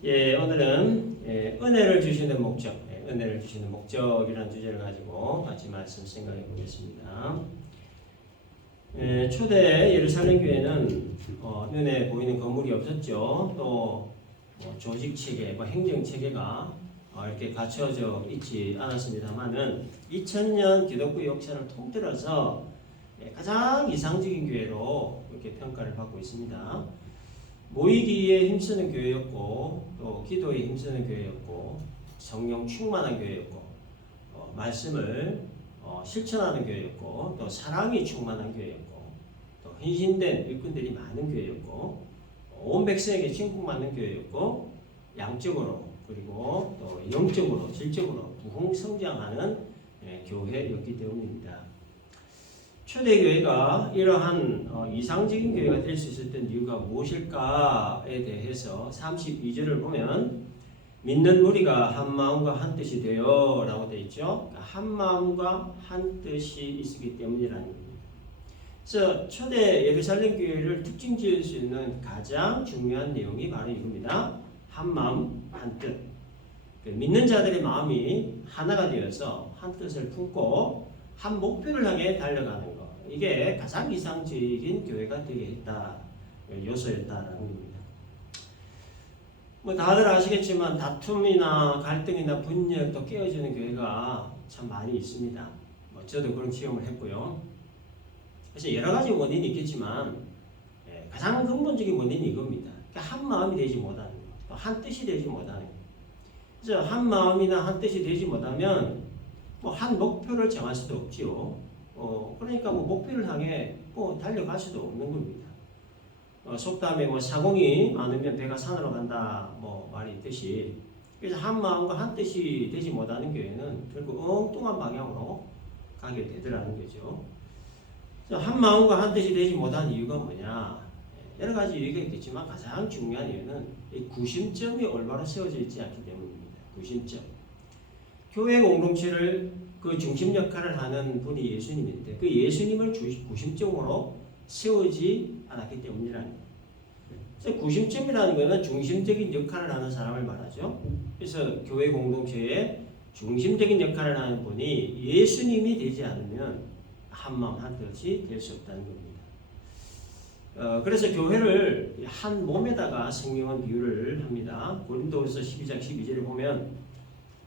오늘은 은혜를 주시는 목적, 은혜를 주시는 목적이라는 주제를 가지고 같이 말씀 생각해 보겠습니다. 초대 예루살렘 교회는 눈에 보이는 건물이 없었죠. 또 조직 체계, 행정 체계가 이렇게 갖춰져 있지 않았습니다만은 2000년 기독교 역사를 통틀어서 가장 이상적인 교회로 이렇게 평가를 받고 있습니다. 모이기에 힘쓰는 교회였고, 또 기도에 힘쓰는 교회였고, 성령 충만한 교회였고, 말씀을 실천하는 교회였고, 또 사랑이 충만한 교회였고, 또 헌신된 일꾼들이 많은 교회였고, 온 백성에게 칭송받는 교회였고, 양적으로 그리고 또 영적으로 질적으로 부흥성장하는 교회였기 때문입니다. 초대교회가 이러한 이상적인 교회가 될 수 있었던 이유가 무엇일까에 대해서 32절을 보면 믿는 무리가 한 마음과 한 뜻이 되어 라고 되어 있죠. 한 마음과 한 뜻이 있었기 때문이라는 겁니다. 그래서 초대 예루살렘 교회를 특징 지을 수 있는 가장 중요한 내용이 바로 이겁니다. 한 마음 한 뜻. 믿는 자들의 마음이 하나가 되어서 한 뜻을 품고 한 목표를 향해 달려가는 것. 이게 가장 이상적인 교회가 되게 했다. 요소였다라는 겁니다. 다들 아시겠지만 다툼이나 갈등이나 분열도 깨어지는 교회가 참 많이 있습니다. 저도 그런 체험을 했고요. 그래서 여러 가지 원인이 있겠지만 가장 근본적인 원인이 이겁니다. 그러니까 한 마음이 되지 못하는 것, 한 뜻이 되지 못하는 것. 그래서 한 마음이나 한 뜻이 되지 못하면 한 목표를 정할 수도 없지요. 그러니까 목표를 향해 달려갈 수도 없는 겁니다. 속담에 사공이 많으면 배가 산으로 간다 말이 있듯이, 그래서 한 마음과 한 뜻이 되지 못하는 교회는 결국 엉뚱한 방향으로 가게 되더라는 거죠. 한 마음과 한 뜻이 되지 못한 이유가 뭐냐? 여러 가지 이유가 있겠지만 가장 중요한 이유는 이 구심점이 올바로 세워져 있지 않기 때문입니다. 구심점. 교회 공동체를 그 중심 역할을 하는 분이 예수님인데 그 예수님을 구심점으로 세우지 않았기 때문이라는 거예요. 그래서 구심점이라는 것은 중심적인 역할을 하는 사람을 말하죠. 그래서 교회 공동체의 중심적인 역할을 하는 분이 예수님이 되지 않으면 한 마음 한 뜻이 될 수 없다는 겁니다. 그래서 교회를 한 몸에다가 성경은 비유를 합니다. 고린도후서 12장 12절에 보면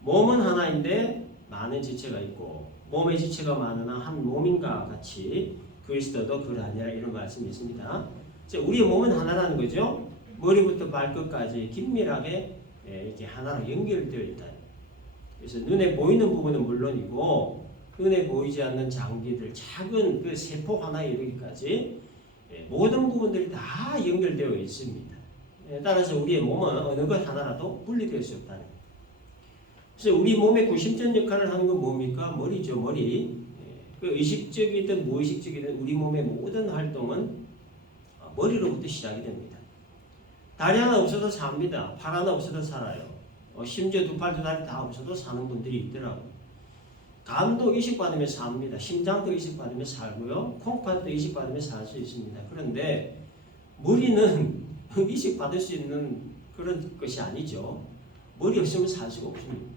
몸은 하나인데 많은 지체가 있고 몸의 지체가 많으나 한 몸인가 같이 그리스도도 그러하니라, 이런 말씀이 있습니다. 우리의 몸은 하나라는 거죠. 머리부터 발끝까지 긴밀하게 이렇게 하나로 연결되어 있다. 그래서 눈에 보이는 부분은 물론이고 눈에 보이지 않는 장기들, 작은 그 세포 하나에 이르기까지 모든 부분들이 다 연결되어 있습니다. 따라서 우리의 몸은 어느 것 하나라도 분리될 수 없다는 거예요. 그래서 우리 몸의 구심점 역할을 하는 건 뭡니까? 머리죠, 머리. 그 의식적이든 무의식적이든 우리 몸의 모든 활동은 머리로부터 시작이 됩니다. 다리 하나 없어도 삽니다. 팔 하나 없어도 살아요. 심지어 두 팔 두 다리 다 없어도 사는 분들이 있더라고요. 간도 이식받으면 삽니다. 심장도 이식받으면 살고요. 콩팥도 이식받으면 살 수 있습니다. 그런데 머리는 이식받을 수 있는 그런 것이 아니죠. 머리 없으면 살 수가 없습니다.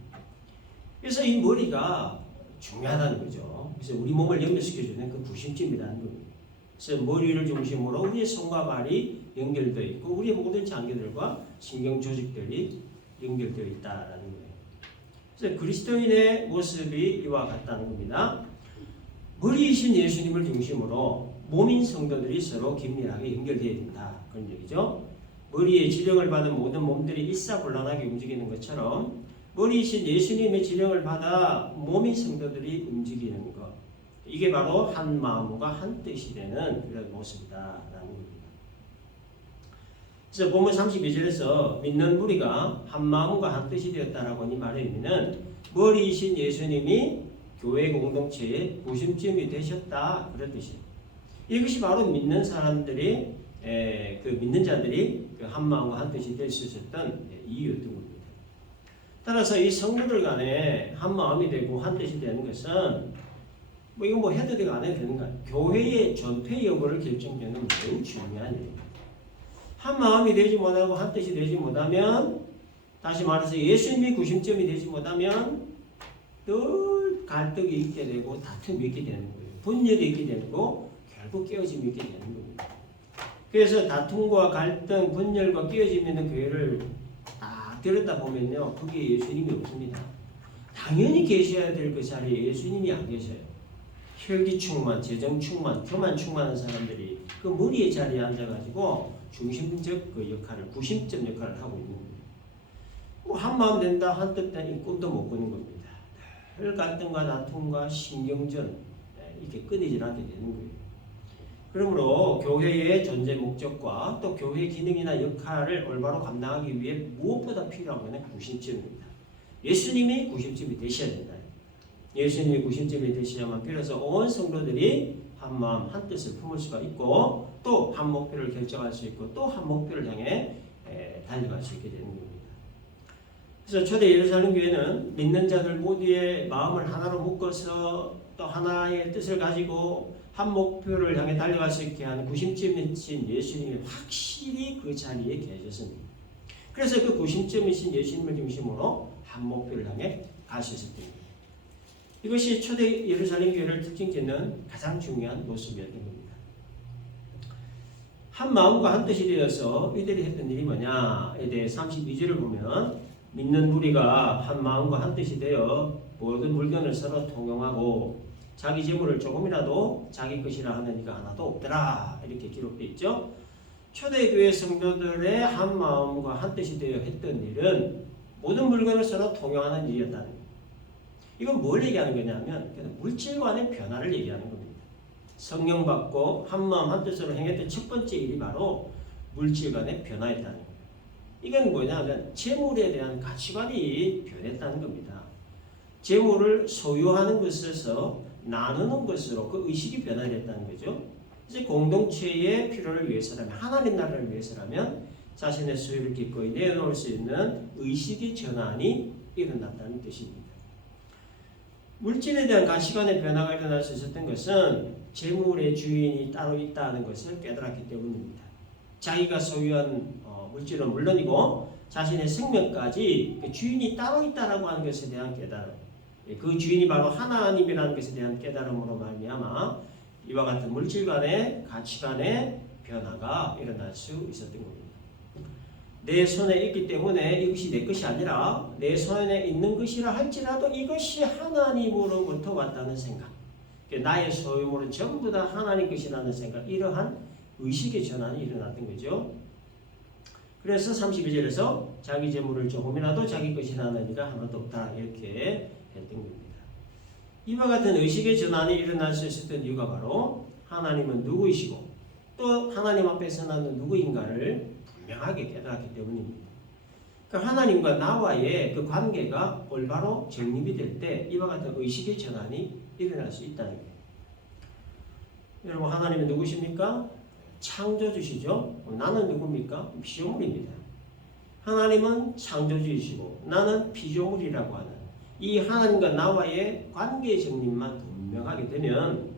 그래서 이 머리가 중요하다는 거죠. 그래서 우리 몸을 연결시켜주는 그 구심점이라는 겁니다. 그래서 머리를 중심으로 우리의 손과 발이 연결되어 있고 우리의 모든 장기들과 신경 조직들이 연결되어 있다라는 거예요. 그래서 그리스도인의 모습이 이와 같다는 겁니다. 머리이신 예수님을 중심으로 몸인 성도들이 서로 긴밀하게 연결되어야 된다, 그런 얘기죠. 머리의 지령을 받은 모든 몸들이 일사불란하게 움직이는 것처럼 머리이신 예수님의 지령을 받아 몸인 성도들이 움직이는 것, 이게 바로 한 마음과 한 뜻이 되는 그런 모습이다라는 겁니다. 그래서 본문 32절에서 믿는 무리가 한 마음과 한 뜻이 되었다라고 이 말의 의미는 머리이신 예수님이 교회 공동체의 구심점이 되셨다, 그런 뜻이에요. 이것이 바로 믿는 사람들이 그 믿는 자들이 그 한 마음과 한 뜻이 될 수 있었던 이유였던 겁니다. 따라서 이 성도들 간에 한 마음이 되고 한 뜻이 되는 것은 이거 해도 되고 안 해도 되는 거야. 교회의 전폐 여부를 결정짓는 매우 중요한 일입니다. 한 마음이 되지 못하고 한 뜻이 되지 못하면 다시 말해서 예수님이 구심점이 되지 못하면 늘 갈등이 있게 되고 다툼이 있게 되는 거예요. 분열이 있게 되고 결국 깨어짐이 있게 되는 겁니다. 그래서 다툼과 갈등, 분열과 깨어짐이 있는 교회를 딱 들여다보면요, 거기에 예수님이 없습니다. 당연히 계셔야 될 그 자리에 예수님이 안 계셔요. 혈기 충만, 재정 충만, 교만 충만한 사람들이 그 머리의 자리에 앉아가지고 중심적 그 역할을, 구심점 역할을 하고 있는 거예요. 뭐 한마음 된다, 한뜻 된다, 이 꿈도 못 꾸는 겁니다. 늘 갈등과 다툼과 신경전, 이렇게 끊이질 않게 되는 거예요. 그러므로 교회의 존재 목적과 또 교회 기능이나 역할을 올바로 감당하기 위해 무엇보다 필요한 것은 구심점입니다. 예수님이 구심점이 되셔야 된다. 예수님이 구심점이 되셔야만 비로소 온 성도들이 한 마음 한 뜻을 품을 수가 있고 또 한 목표를 결정할 수 있고 또 한 목표를 향해 달려갈 수 있게 되는 겁니다. 그래서 초대 예루살렘 교회는 믿는 자들 모두의 마음을 하나로 묶어서 또 하나의 뜻을 가지고 한 목표를 향해 달려갈 수 있게 하는 구심점이신 예수님이 확실히 그 자리에 계셨습니다. 그래서 그 구심점이신 예수님을 중심으로 한 목표를 향해 갈 수 있었던 겁니다. 이것이 초대 예루살렘 교회를 특징짓는 가장 중요한 모습이었던 겁니다. 한 마음과 한 뜻이 되어서 이들이 했던 일이 뭐냐에 대해 32절을 보면 믿는 무리가 한 마음과 한 뜻이 되어 모든 물건을 서로 통용하고 자기 재물을 조금이라도 자기 것이라 하는 이가 하나도 없더라 이렇게 기록되어 있죠. 초대교회 성도들의 한 마음과 한 뜻이 되어 했던 일은 모든 물건을 서로 통용하는 일이었다는 거예요. 이건 뭘 얘기하는 거냐면 물질 간의 변화를 얘기하는 겁니다. 성령 받고 한 마음 한 뜻으로 행했던 첫 번째 일이 바로 물질 간의 변화였다는 거예요. 이건 뭐냐면 재물에 대한 가치관이 변했다는 겁니다. 재물을 소유하는 것에서 나누는 것으로 그 의식이 변화됐다는 거죠. 이제 공동체의 필요를 위해서라면 하나님 나라를 위해서라면 자신의 소유를 기꺼이 내놓을 수 있는 의식의 전환이 일어났다는 뜻입니다. 물질에 대한 가치관의 변화가 일어날 수 있었던 것은 재물의 주인이 따로 있다는 것을 깨달았기 때문입니다. 자기가 소유한 물질은 물론이고 자신의 생명까지 그 주인이 따로 있다라고 하는 것에 대한 깨달음, 그 주인이 바로 하나님이라는 것에 대한 깨달음으로 말미암아 이와 같은 물질 간의 가치관의 변화가 일어날 수 있었던 겁니다. 내 손에 있기 때문에 이것이 내 것이 아니라 내 손에 있는 것이라 할지라도 이것이 하나님으로부터 왔다는 생각, 나의 소유물은 전부 다 하나님 것이라는 생각, 이러한 의식의 전환이 일어났던 거죠. 그래서 32절에서 자기 재물을 조금이라도 자기 것이라는 이가 하나도 없다 이렇게 했던 겁니다. 이와 같은 의식의 전환이 일어날 수 있었던 이유가 바로 하나님은 누구이시고 또 하나님 앞에 서나는 누구인가를 분명하게 깨달았기 때문입니다. 그 하나님과 나와의 그 관계가 올바로 정립이 될 때 이와 같은 의식의 전환이 일어날 수 있다는 거예요. 여러분, 하나님은 누구십니까? 창조주시죠. 나는 누굽니까? 피조물입니다. 하나님은 창조주이시고 나는 피조물이라고 하는 이 하나님과 나와의 관계 정립만 분명하게 되면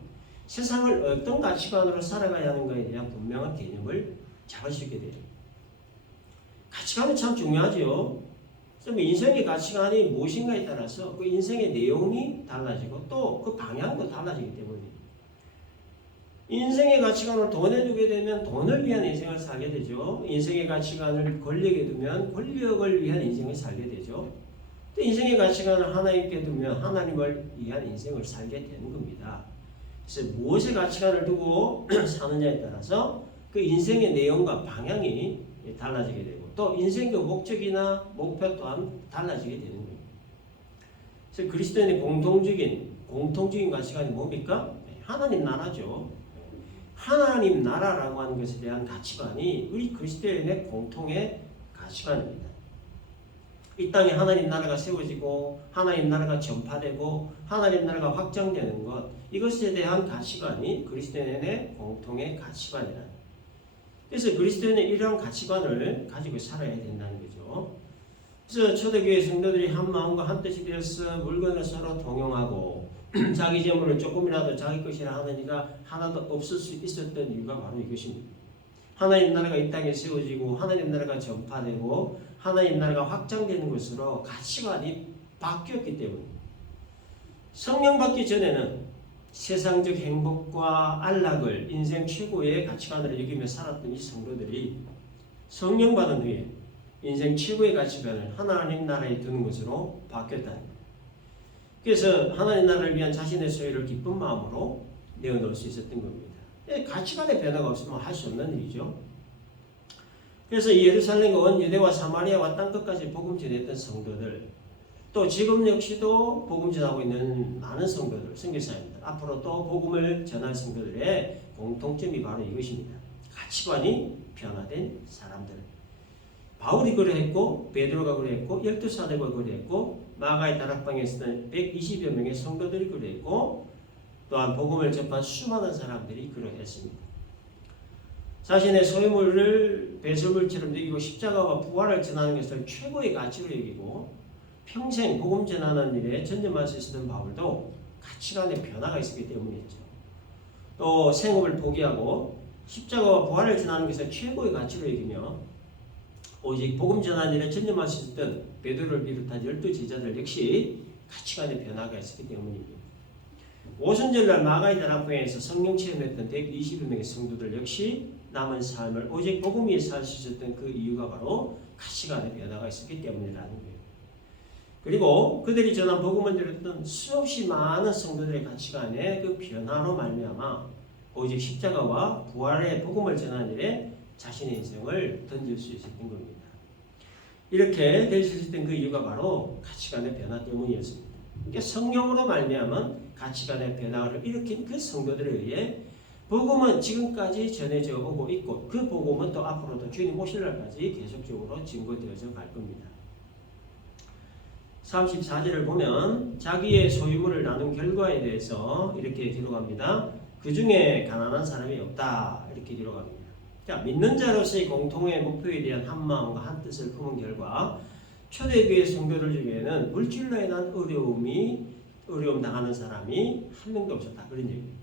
세상을 어떤 가치관으로 살아가야 하는가에 대한 분명한 개념을 잡을 수 있게 돼요. 가치관은 참 중요하죠. 인생의 가치관이 무엇인가에 따라서 그 인생의 내용이 달라지고 또 그 방향도 달라지기 때문입니다. 인생의 가치관을 돈에 두게 되면 돈을 위한 인생을 살게 되죠. 인생의 가치관을 권력에 두면 권력을 위한 인생을 살게 되죠. 또 인생의 가치관을 하나님께 두면 하나님을 위한 인생을 살게 되는 겁니다. 그래서 무엇의 가치관을 두고 사느냐에 따라서 그 인생의 내용과 방향이 달라지게 되고 또 인생의 목적이나 목표 또한 달라지게 되는 거예요. 그래서 그리스도인의 공통적인 가치관이 뭡니까? 하나님 나라죠. 하나님 나라라고 하는 것에 대한 가치관이 우리 그리스도인의 공통의 가치관입니다. 이 땅에 하나님 나라가 세워지고 하나님 나라가 전파되고 하나님 나라가 확장되는 것, 이것에 대한 가치관이 그리스도인의 공통의 가치관이다. 그래서 그리스도인은 이러한 가치관을 가지고 살아야 된다는 거죠. 그래서 초대교회 성도들이 한 마음과 한 뜻이 되어서 물건을 서로 동용하고 자기 재물을 조금이라도 자기 것이라 하는 이가 하나도 없을 수 있었던 이유가 바로 이것입니다. 하나님 나라가 이 땅에 세워지고 하나님 나라가 전파되고 하나님 나라가 확장되는 것으로 가치관이 바뀌었기 때문입니다. 성령 받기 전에는 세상적 행복과 안락을 인생 최고의 가치관으로 여기며 살았던 이 성도들이 성령 받은 후에 인생 최고의 가치관을 하나님 나라에 두는 것으로 바뀌었다는 거예요. 그래서 하나님 나라를 위한 자신의 소유를 기쁜 마음으로 내어놓을 수 있었던 겁니다. 가치관의 변화가 없으면 할 수 없는 일이죠. 그래서 예루살렘과 온 유대와 사마리아와 땅끝까지 복음 전했던 성도들, 또 지금 역시도 복음 전하고 있는 많은 성도들, 선교사님들, 앞으로 또 복음을 전할 성도들의 공통점이 바로 이것입니다. 가치관이 변화된 사람들. 바울이 그러했고, 베드로가 그러했고, 12사도가 그러했고, 마가의 다락방에서는 120여 명의 성도들이 그러했고, 또한 복음을 접한 수많은 사람들이 그러했습니다. 자신의 소유물을 배설물처럼 여기고 십자가와 부활을 전하는 것을 최고의 가치로 여기고 평생 복음 전하는 일에 전념할 수 있었던 바울도 가치관의 변화가 있었기 때문이었죠. 또 생업을 포기하고 십자가와 부활을 전하는 것을 최고의 가치로 여기며 오직 복음 전하는 일에 전념할 수 있었던 베드로를 비롯한 12제자들 역시 가치관의 변화가 있었기 때문입니다. 오순절날 마가의 다락방에서 성령 체험했던 120명의 성도들 역시 남은 삶을 오직 복음 위에 살 수 있었던 그 이유가 바로 가치관의 변화가 있었기 때문이라는 거예요. 그리고 그들이 전한 복음을 들었던 수없이 많은 성도들의 가치관의 그 변화로 말미암아 오직 십자가와 부활의 복음을 전하는 일에 자신의 인생을 던질 수 있었던 겁니다. 이렇게 될 수 있었던 그 이유가 바로 가치관의 변화 때문이었습니다. 그러니까 성령으로 말미암은 가치관의 변화를 일으킨 그 성도들에 의해 복음은 지금까지 전해져 오고 있고 그 복음은 또 앞으로도 주님 오실 날까지 계속적으로 증거되어져 갈 겁니다. 34절을 보면 자기의 소유물을 나눈 결과에 대해서 이렇게 기록합니다. 그 중에 가난한 사람이 없다 이렇게 기록합니다. 자, 믿는 자로서의 공통의 목표에 대한 한 마음과 한 뜻을 품은 결과 초대교회 성도들 중에는 물질로 인한 어려움 당하는 사람이 한 명도 없었다 그런 얘기예요.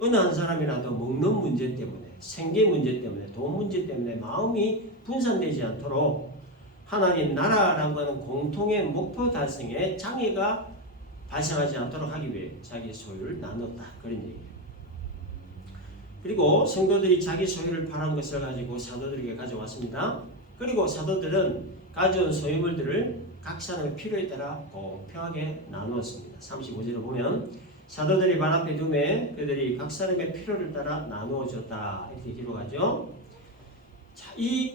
어느 한 사람이라도 먹는 문제 때문에, 생계 문제 때문에, 돈 문제 때문에 마음이 분산되지 않도록 하나님 나라라고 하는 공통의 목표 달성에 장애가 발생하지 않도록 하기 위해 자기 소유를 나눴다 그런 얘기예요. 그리고 성도들이 자기 소유를 팔은 것을 가지고 사도들에게 가져왔습니다. 그리고 사도들은 가져온 소유물들을 각 사람의 필요에 따라 공평하게 나누었습니다. 35절을 보면 사도들이 발 앞에 두매 그들이 각 사람의 필요를 따라 나누어 줬다 이렇게 기록하죠. 자, 이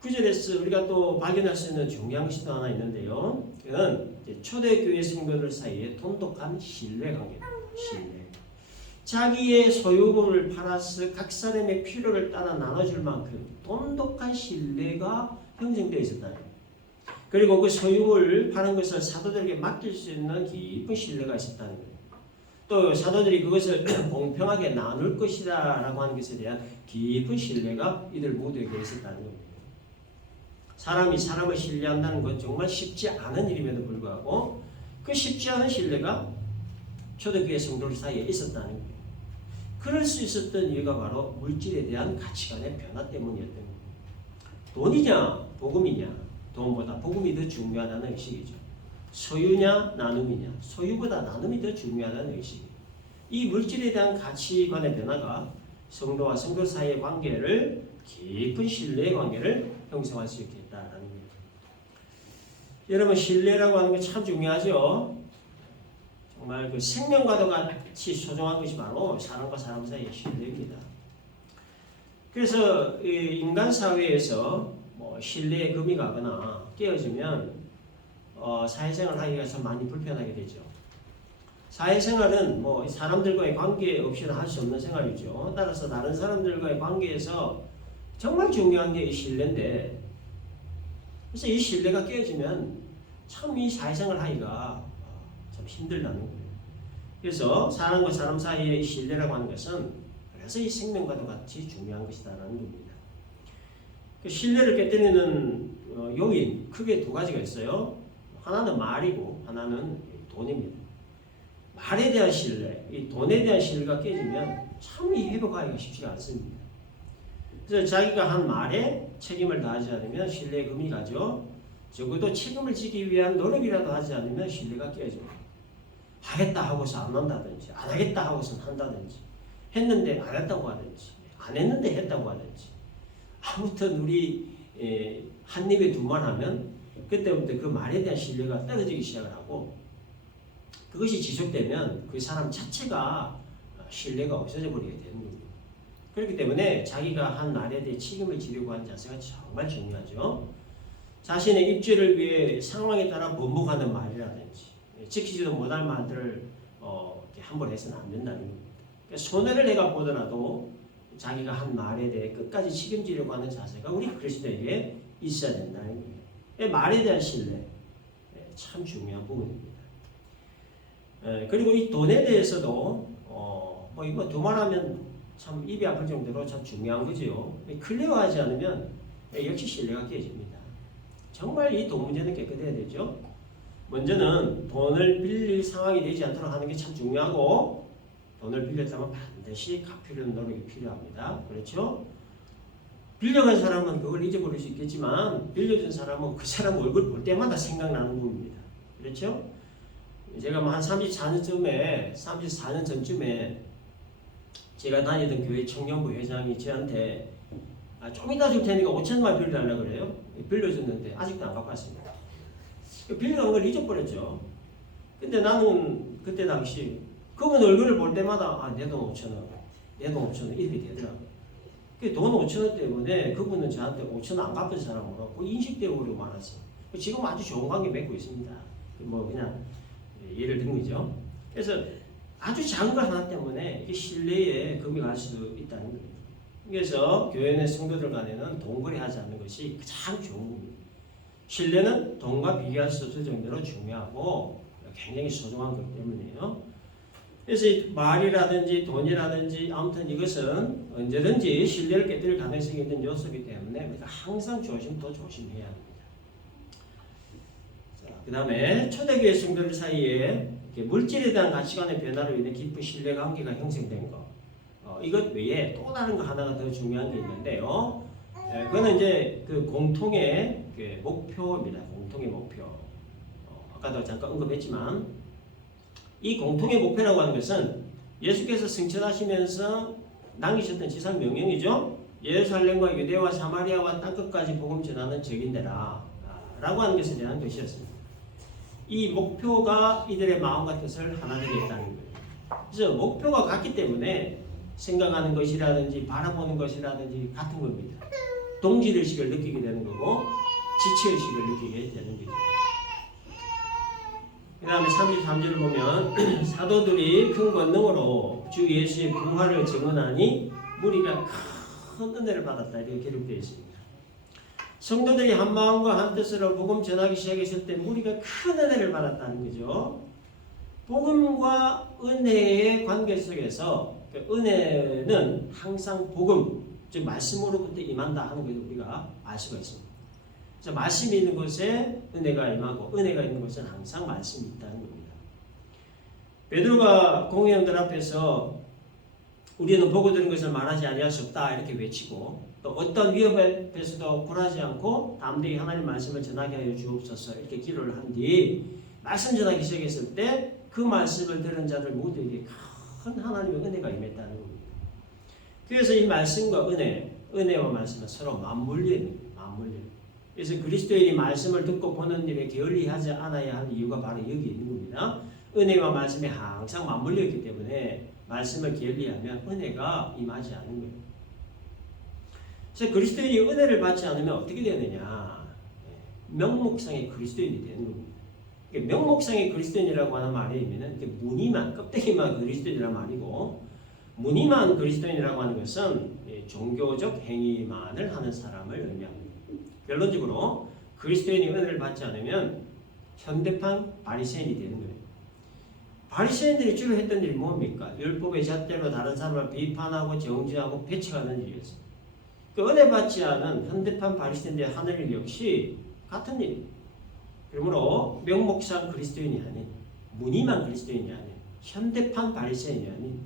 구절에서 우리가 또 발견할 수 있는 중요한 것이 또 하나 있는데요. 그건 초대교회 성도들 사이에 돈독한 신뢰 관계입니다. 신뢰. 자기의 소유물을 팔아서 각 사람의 필요를 따라 나눠줄 만큼 돈독한 신뢰가 형성되어 있었다는 거예요. 그리고 그 소유물을 파는 것을 사도들에게 맡길 수 있는 깊은 신뢰가 있었다는 거예요. 또 사도들이 그것을 공평하게 나눌 것이다 라고 하는 것에 대한 깊은 신뢰가 이들 모두에게 있었다는 겁니다. 사람이 사람을 신뢰한다는 건 정말 쉽지 않은 일임에도 불구하고 그 쉽지 않은 신뢰가 초대교회 성도들 사이에 있었다는 거예요. 그럴 수 있었던 이유가 바로 물질에 대한 가치관의 변화 때문이었던 겁니다. 돈이냐 복음이냐, 돈보다 복음이 더 중요하다는 의식이죠. 소유냐 나눔이냐, 소유보다 나눔이 더 중요하다는 의식이에요. 이 물질에 대한 가치관의 변화가 성도와 성도 사이의 관계를 깊은 신뢰의 관계를 형성할 수 있겠다라는 거예요. 여러분 신뢰라고 하는 게 참 중요하죠. 정말 그 생명과도 같이 소중한 것이 바로 사람과 사람 사이의 신뢰입니다. 그래서 인간 사회에서 신뢰의 금이 가거나 깨어지면 사회생활 하기가 참 많이 불편하게 되죠. 사회생활은 사람들과의 관계 없이는 할 수 없는 생활이죠. 따라서 다른 사람들과의 관계에서 정말 중요한 게 이 신뢰인데, 그래서 이 신뢰가 깨어지면 참 이 사회생활 하기가 참 힘들다는 거예요. 그래서 사람과 사람 사이의 신뢰라고 하는 것은 그래서 이 생명과도 같이 중요한 것이다라는 겁니다. 그 신뢰를 깨뜨리는 요인 크게 두 가지가 있어요. 하나는 말이고 하나는 돈입니다. 말에 대한 신뢰, 이 돈에 대한 신뢰가 깨지면 참 이 회복하기가 쉽지가 않습니다. 그래서 자기가 한 말에 책임을 다하지 않으면 신뢰의 금이 가죠. 적어도 책임을 지기 위한 노력이라도 하지 않으면 신뢰가 깨집니다. 하겠다 하고서 안 한다든지, 안 하겠다 하고서는 한다든지, 했는데 안 했다고 하든지, 안 했는데 했다고 하든지, 아무튼 우리 한 입에 두 말 하면 그때부터 그 말에 대한 신뢰가 떨어지기 시작을 하고, 그것이 지속되면 그 사람 자체가 신뢰가 없어져 버리게 되는 겁니다. 그렇기 때문에 자기가 한 말에 대해 책임을 지려고 하는 자세가 정말 중요하죠. 자신의 입지를 위해 상황에 따라 번복하는 말이라든지 지키지도 못할 말들을 함부로 해서는 안 된다는 겁니다. 그러니까 손해를 내가 보더라도 자기가 한 말에 대해 끝까지 책임지려고 하는 자세가 우리 그리스도에게 있어야 된다는 거예요. 말에 대한 신뢰 참 중요한 부분입니다. 그리고 이 돈에 대해서도 이거 두말하면 참 입이 아플 정도로 참 중요한 거죠. 클리어하지 않으면 역시 신뢰가 깨집니다. 정말 이 돈 문제는 깨끗해야 되죠. 먼저는 돈을 빌릴 상황이 되지 않도록 하는 게 참 중요하고, 돈을 빌렸다면 반드시 갚으려는 노력이 필요합니다. 그렇죠? 빌려간 사람은 그걸 잊어버릴 수 있겠지만 빌려준 사람은 그 사람 얼굴 볼 때마다 생각나는 부분입니다. 그렇죠? 제가 한 34년 전쯤에 제가 다니던 교회 청년부 회장이 저한테 좀 이따 줄 테니까 5천만 빌려달라고 그래요. 빌려줬는데 아직도 안 갚고 왔습니다. 빌려간 걸 잊어버렸죠. 근데 나는 그때 당시 그분 얼굴을 볼 때마다 내 돈 5천원, 내 돈 5천원 이렇게 되더라고요. 돈 5천원 때문에 그분은 저한테 5천원 안 갚은 사람으로 인식되고 그러고 말았어요. 지금 아주 좋은 관계 맺고 있습니다. 그냥 예를 든 거죠. 그래서 아주 작은 것 하나 때문에 신뢰에 금이 갈 수 있다는 거예요. 그래서 교회 내 성도들 간에는 돈거래하지 않는 것이 가장 좋은 겁니다. 신뢰는 돈과 비교할 수 없을 정도로 중요하고 굉장히 소중한 것 때문이에요. 그래서 말이라든지 돈이라든지 아무튼 이것은 언제든지 신뢰를 깨뜨릴 가능성이 있는 요소이기 때문에 우리가 항상 조심해야 합니다. 그 다음에 초대교회 성도들 사이에 물질에 대한 가치관의 변화로 인해 깊은 신뢰관계가 형성된 것, 이것 외에 또 다른 거 하나가 더 중요한 게 있는데요. 그거는 이제 그 공통의 그 목표입니다. 공통의 목표. 아까도 잠깐 언급했지만 이 공통의 목표라고 하는 것은 예수께서 승천하시면서 남기셨던 지상 명령이죠. 예루살렘과 유대와 사마리아와 땅끝까지 복음 전하는 적인데라 라고 하는 것에 대한 것이었습니다. 이 목표가 이들의 마음과 뜻을 하나 되게 했다는 거예요. 그래서 목표가 같기 때문에 생각하는 것이라든지 바라보는 것이라든지 같은 겁니다. 동질의식을 느끼게 되는 거고 지체의식을 느끼게 되는 거죠. 그 다음에 33절을 보면 사도들이 큰 권능으로 주 예수의 부활을 증언하니 무리가 큰 은혜를 받았다 이렇게 기록되어 있습니다. 성도들이 한 마음과 한 뜻으로 복음 전하기 시작했을 때 우리가 큰 은혜를 받았다는 거죠. 복음과 은혜의 관계 속에서 은혜는 항상 복음, 즉 말씀으로부터 임한다 하는 것을 우리가 알 수가 있습니다. 그래서 말씀이 있는 곳에 은혜가 임하고 은혜가 있는 곳에는 항상 말씀이 있다는 겁니다. 베드로가 공회원들 앞에서 우리는 보고 들은 것을 말하지 아니할 수 없다 이렇게 외치고 또 어떤 위협 앞에서도 굴하지 않고 담대히 하나님 말씀을 전하게 하여 주옵소서 이렇게 기도를 한 뒤 말씀 전하기 시작했을 때 그 말씀을 들은 자들 모두에게 큰 하나님의 은혜가 임했다는 겁니다. 그래서 이 말씀과 은혜와 말씀은 서로 맞물리는. 그래서 그리스도인이 말씀을 듣고 보는 일에 게을리하지 않아야 하는 이유가 바로 여기 있는 겁니다. 은혜와 말씀이 항상 맞물려 있기 때문에 말씀을 게을리하면 은혜가 임하지 않는 거예요. 그래서 그리스도인이 은혜를 받지 않으면 어떻게 되느냐? 명목상의 그리스도인이 되는 겁니다. 명목상의 그리스도인이라고 하는 말의 의미는 무늬만, 껍데기만 그리스도인이란 말이고, 무늬만 그리스도인이라고 하는 것은 종교적 행위만을 하는 사람을 의미합니다. 결론적으로 그리스도인이 은혜를 받지 않으면 현대판 바리새인이 되는 거예요. 바리새인들이 주로 했던 일이 뭡니까? 율법의 잣대로 다른 사람을 비판하고 정죄하고 배척하는 일이었어요. 그 은혜 받지 않은 현대판 바리새인들의 하는 일 역시 같은 일입니다. 그러므로 명목상 그리스도인이 아닌, 무늬만 그리스도인이 아닌, 현대판 바리새인이 아닌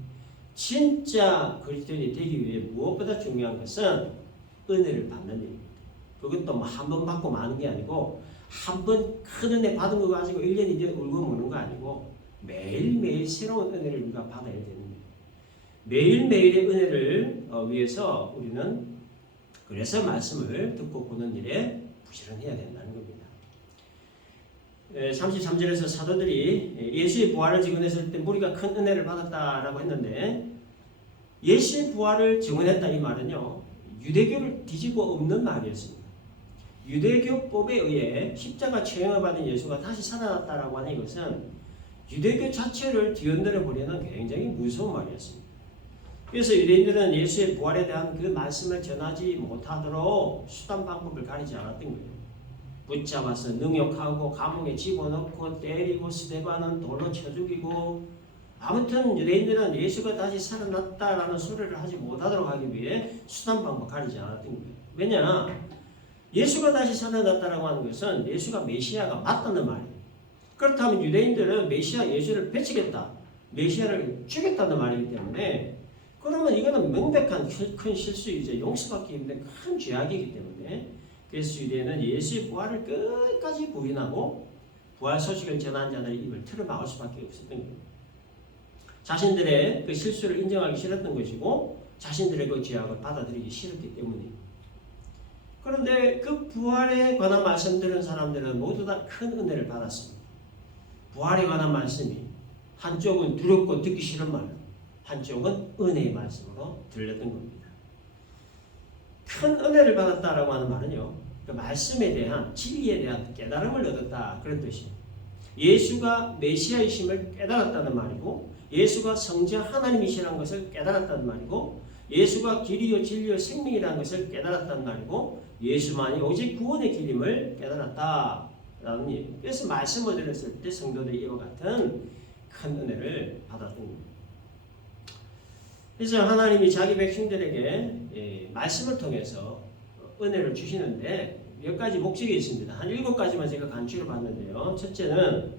진짜 그리스도인이 되기 위해 무엇보다 중요한 것은 은혜를 받는 일입니다. 그것도 한 번 받고 마는 게 아니고 한 번 큰 은혜 받은 거 가지고 1년 2년 울고 먹는 거 아니고 매일매일 새로운 은혜를 우리가 받아야 되는 거예요. 매일매일의 은혜를 위해서 우리는 그래서 말씀을 듣고 보는 일에 부지런해야 된다는 겁니다. 33절에서 사도들이 예수의 부활을 증언했을 때 무리가 큰 은혜를 받았다라고 했는데 예수의 부활을 증언했다 이 말은요. 유대교를 뒤집어 엎는 말이었습니다. 유대교법에 의해 십자가 처형을 받은 예수가 다시 살아났다라고 하는 이것은 유대교 자체를 뒤흔들어 보려는 굉장히 무서운 말이었습니다. 그래서 유대인들은 예수의 부활에 대한 그 말씀을 전하지 못하도록 수단 방법을 가리지 않았던 거예요. 붙잡아서 능욕하고 감옥에 집어넣고 때리고 스데반은 돌로 쳐 죽이고 아무튼 유대인들은 예수가 다시 살아났다라는 소리를 하지 못하도록 하기 위해 수단 방법 가리지 않았던 거예요. 왜냐? 예수가 다시 살아났다라고 하는 것은 예수가 메시아가 맞다는 말이에요. 그렇다면 유대인들은 메시아 예수를 배치겠다, 메시아를 죽였다는 말이기 때문에 그러면 이거는 명백한 큰 실수이죠. 용서받기 힘든 큰 죄악이기 때문에 그래서 유대인은 예수의 부활을 끝까지 부인하고 부활 소식을 전한 자들의 입을 틀어막을 수밖에 없었던 거예요. 자신들의 그 실수를 인정하기 싫었던 것이고 자신들의 그 죄악을 받아들이기 싫었기 때문이에요. 그런데 그 부활에 관한 말씀 들은 사람들은 모두 다 큰 은혜를 받았습니다. 부활에 관한 말씀이 한쪽은 두렵고 듣기 싫은 말, 한쪽은 은혜의 말씀으로 들렸던 겁니다. 큰 은혜를 받았다라고 하는 말은요, 그 말씀에 대한 진리에 대한 깨달음을 얻었다 그런 뜻이에요. 예수가 메시아이심을 깨달았다는 말이고, 예수가 성자 하나님이시라는 것을 깨달았다는 말이고, 예수가 길이요 진리요 생명이라는 것을 깨달았다는 말이고, 예수만이 오직 구원의 길임을 깨달았다라는 얘기예요. 그래서 말씀을 들었을 때 성도들이 이와 같은 큰 은혜를 받았던 겁니다. 그래서 하나님이 자기 백성들에게 말씀을 통해서 은혜를 주시는데 몇 가지 목적이 있습니다. 한 7가지만 제가 간추려 봤는데요. 첫째는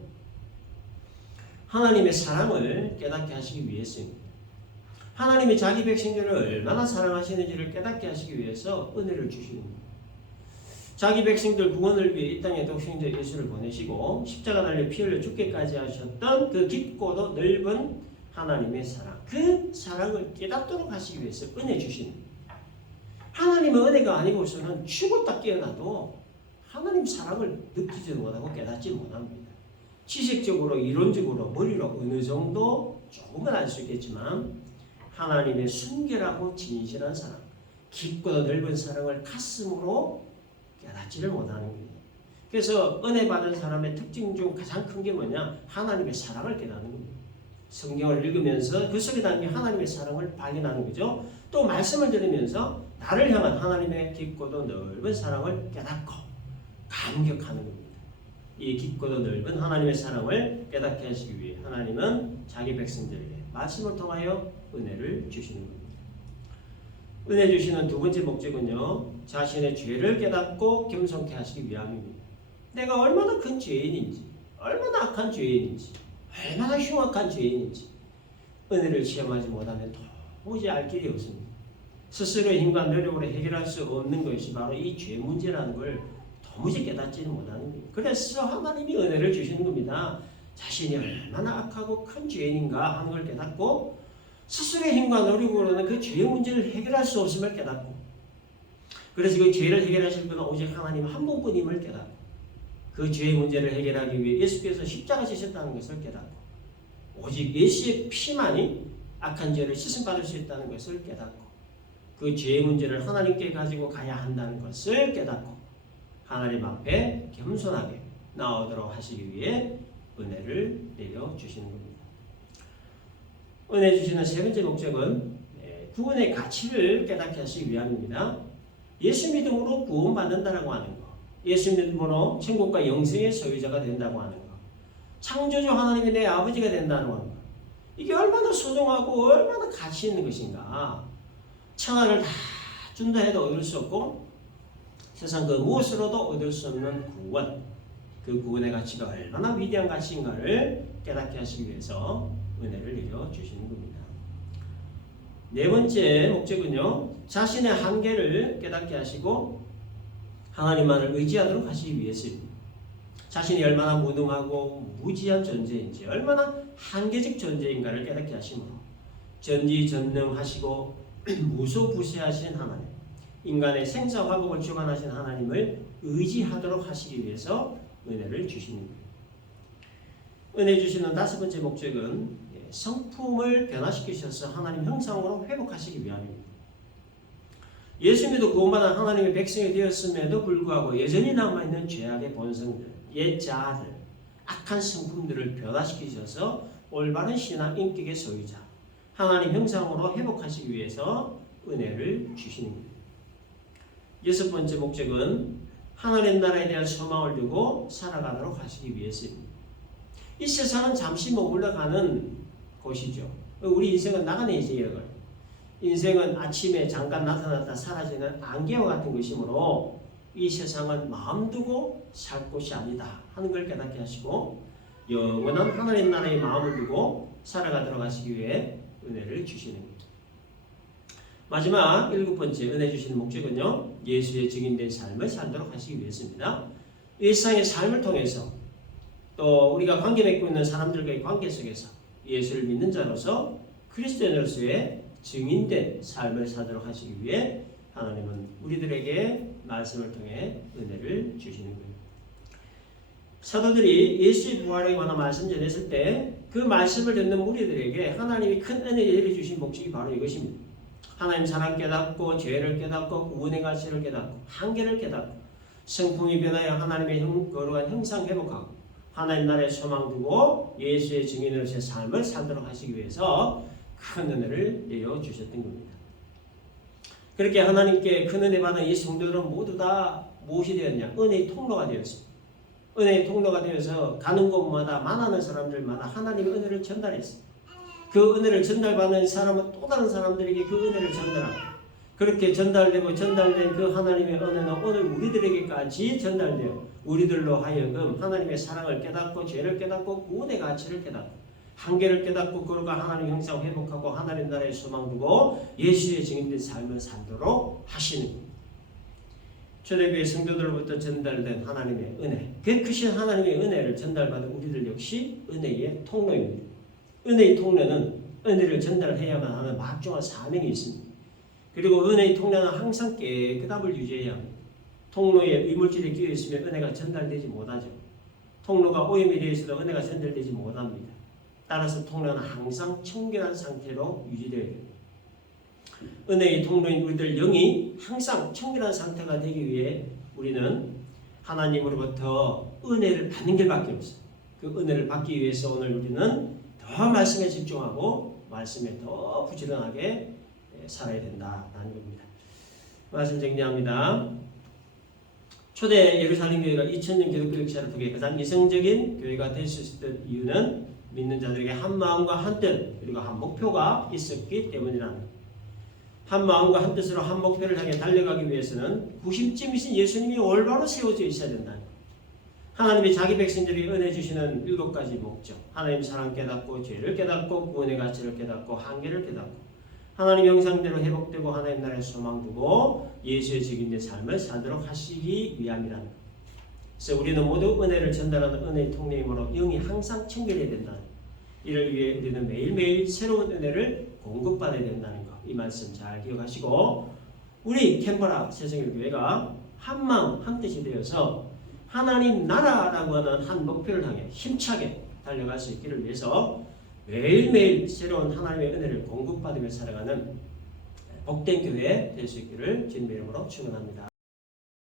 하나님의 사랑을 깨닫게 하시기 위해서입니다. 하나님이 자기 백성들을 얼마나 사랑하시는지를 깨닫게 하시기 위해서 은혜를 주시는 겁니다. 자기 백성들 구원을 위해 이 땅에 독생자 예수를 보내시고 십자가 달려 피 흘려 죽게까지 하셨던 그 깊고도 넓은 하나님의 사랑, 그 사랑을 깨닫도록 하시기 위해서 은혜 주시는 겁니다. 하나님의 은혜가 아니고서는 죽었다 깨어나도 하나님 사랑을 느끼지 못하고 깨닫지 못합니다. 지식적으로 이론적으로 머리로 어느 정도 조금은 알 수 있겠지만 하나님의 순결하고 진실한 사랑, 깊고 넓은 사랑을 가슴으로 깨닫지를 못하는 거예요. 그래서 은혜 받은 사람의 특징 중 가장 큰 게 뭐냐? 하나님의 사랑을 깨닫는 겁니다. 성경을 읽으면서 그 속에 담긴 하나님의 사랑을 발견하는 거죠. 또 말씀을 들으면서 나를 향한 하나님의 깊고도 넓은 사랑을 깨닫고 감격하는 겁니다. 이 깊고도 넓은 하나님의 사랑을 깨닫게 하시기 위해 하나님은 자기 백성들에게 말씀을 통하여 은혜를 주시는 겁니다. 은혜 주시는 두 번째 목적은요, 자신의 죄를 깨닫고 겸손케 하시기 위함입니다. 내가 얼마나 큰 죄인인지, 얼마나 악한 죄인인지, 얼마나 흉악한 죄인인지 은혜를 시험하지 못하면 도무지 알 길이 없습니다. 스스로의 힘과 노력으로 해결할 수 없는 것이 바로 이 죄 문제라는 걸 도무지 깨닫지는 못하는 거예요. 그래서 하나님이 은혜를 주시는 겁니다. 자신이 얼마나 악하고 큰 죄인인가 하는 걸 깨닫고 스스로의 힘과 노력으로는 그 죄의 문제를 해결할 수 없음을 깨닫고, 그래서 그 죄를 해결하실 분은 오직 하나님 한 분뿐임을 깨닫고, 그 죄의 문제를 해결하기 위해 예수께서 십자가 지셨다는 것을 깨닫고, 오직 예수의 피만이 악한 죄를 씻음받을 수 있다는 것을 깨닫고, 그 죄의 문제를 하나님께 가지고 가야 한다는 것을 깨닫고 하나님 앞에 겸손하게 나오도록 하시기 위해 은혜를 내려주시는 겁니다. 은혜 주시는 세 번째 목적은 구원의 가치를 깨닫게 하시기 위함입니다. 예수 믿음으로 구원받는다라고 하는 것, 예수 믿음으로 천국과 영생의 소유자가 된다고 하는 것, 창조주 하나님이 내 아버지가 된다는 것, 이게 얼마나 소중하고 얼마나 가치 있는 것인가. 천하를 다 준다 해도 얻을 수 없고 세상 그 무엇으로도 얻을 수 없는 구원, 그 구원의 가치가 얼마나 위대한 가치인가를 깨닫게 하시기 위해서 은혜를 내려주시는 겁니다. 네 번째 목적은요, 자신의 한계를 깨닫게 하시고 하나님만을 의지하도록 하시기 위해서입니다. 자신이 얼마나 무능하고 무지한 존재인지, 얼마나 한계적 존재인가를 깨닫게 하심으로 전지전능하시고 무소부세하신 하나님, 인간의 생사화복을 주관하신 하나님을 의지하도록 하시기 위해서 은혜를 주시는 거예요. 은혜 주시는 다섯 번째 목적은 성품을 변화시키셔서 하나님 형상으로 회복하시기 위함입니다. 예수 믿어 구원받은 하나님의 백성이 되었음에도 불구하고 여전히 남아있는 죄악의 본성들, 옛 자아들, 악한 성품들을 변화시키셔서 올바른 신앙 인격의 소유자, 하나님 형상으로 회복하시기 위해서 은혜를 주시는 겁니다. 여섯 번째 목적은 하나님 나라에 대한 소망을 두고 살아가도록 하시기 위해서입니다. 이 세상은 잠시 머물러가는 곳이죠. 우리 인생은 나가는 인생이라고요. 인생은 아침에 잠깐 나타났다 사라지는 안개와 같은 것이므로 이 세상은 마음 두고 살 곳이 아니다 하는 걸 깨닫게 하시고 영원한 하나님 나라의 마음을 두고 살아가도록 하시기 위해 은혜를 주시는 겁니다. 마지막 일곱 번째 은혜 주시는 목적은요, 예수의 증인된 삶을 살도록 하시기 위해서입니다. 일상의 삶을 통해서 또 우리가 관계 맺고 있는 사람들과의 관계 속에서 예수를 믿는 자로서 그리스도인으로서의 증인된 삶을 살도록 하시기 위해 하나님은 우리들에게 말씀을 통해 은혜를 주시는 거예요. 사도들이 예수의 부활에 관한 말씀 전했을 때 그 말씀을 듣는 무리들에게 하나님이 큰 은혜를 내려주신 목적이 바로 이것입니다. 하나님 사랑 깨닫고 죄를 깨닫고 구원의 가치를 깨닫고 한계를 깨닫고 성품이 변하여 하나님의 거룩한 형상 회복하고 하나님 나라에 소망 두고 예수의 증인으로서의 삶을 살도록 하시기 위해서 큰 은혜를 내려주셨던 겁니다. 그렇게 하나님께 큰 은혜 받은 이 성도들은 모두 다 무엇이 되었냐? 은혜의 통로가 되었습니다. 은혜의 통로가 되어서 가는 곳마다 만나는 사람들마다 하나님의 은혜를 전달했습니다. 그 은혜를 전달받는 사람은 또 다른 사람들에게 그 은혜를 전달하고 그렇게 전달되고 전달된 그 하나님의 은혜는 오늘 우리들에게까지 전달되어 우리들로 하여금 하나님의 사랑을 깨닫고 죄를 깨닫고 구원의 가치를 깨닫고 한계를 깨닫고 그러가 하나님 형상 회복하고 하나님 나라에 소망 두고 예수의 증인된 삶을 살도록 하시는 겁니다. 초대교회 성도들로부터 전달된 하나님의 은혜, 그 크신 하나님의 은혜를 전달받은 우리들 역시 은혜의 통로입니다. 은혜의 통로는 은혜를 전달해야만 하는 막중한 사명이 있습니다. 그리고 은혜의 통로는 항상 깨끗함을 유지해야 합니다. 통로에 이물질이 끼어 있으면 은혜가 전달되지 못하죠. 통로가 오염이 되어 있어도 은혜가 전달되지 못합니다. 따라서 통로는 항상 청결한 상태로 유지되어야 됩니다. 은혜의 통로인 우리들 영이 항상 청결한 상태가 되기 위해 우리는 하나님으로부터 은혜를 받는 길밖에 없어요. 그 은혜를 받기 위해서 오늘 우리는 더 말씀에 집중하고 말씀에 더 부지런하게 살아야 된다라는 겁니다. 말씀 정리합니다. 초대 예루살렘 교회가 2000년 기독교 역사를 통해 가장 이성적인 교회가 될 수 있었던 이유는 믿는 자들에게 한 마음과 한 뜻 그리고 한 목표가 있었기 때문이라는 겁니다. 한 마음과 한 뜻으로 한 목표를 향해 달려가기 위해서는 구심점이신 예수님이 올바로 세워져 있어야 된다. 하나님이 자기 백성들이 은혜 주시는 7가지 목적, 하나님 사랑 깨닫고 죄를 깨닫고 구원의 가치를 깨닫고 한계를 깨닫고 하나님 형상대로 회복되고 하나님 나라에 소망 두고 예수의 증인된 삶을 살도록 하시기 위함이라는 것. 그래서 우리는 모두 은혜를 전달하는 은혜의 통로이므로 영이 항상 청결해야 된다. 이를 위해 우리는 매일매일 새로운 은혜를 공급받아야 된다는 것. 이 말씀 잘 기억하시고 우리 캔버라 새생일교회가 한 마음 한 뜻이 되어서 하나님 나라라고 하는 한 목표를 향해 힘차게 달려갈 수 있기를 위해서 매일매일 새로운 하나님의 은혜를 공급받으며 살아가는 복된 교회 될 수 있기를 주님의 이름으로 축원합니다.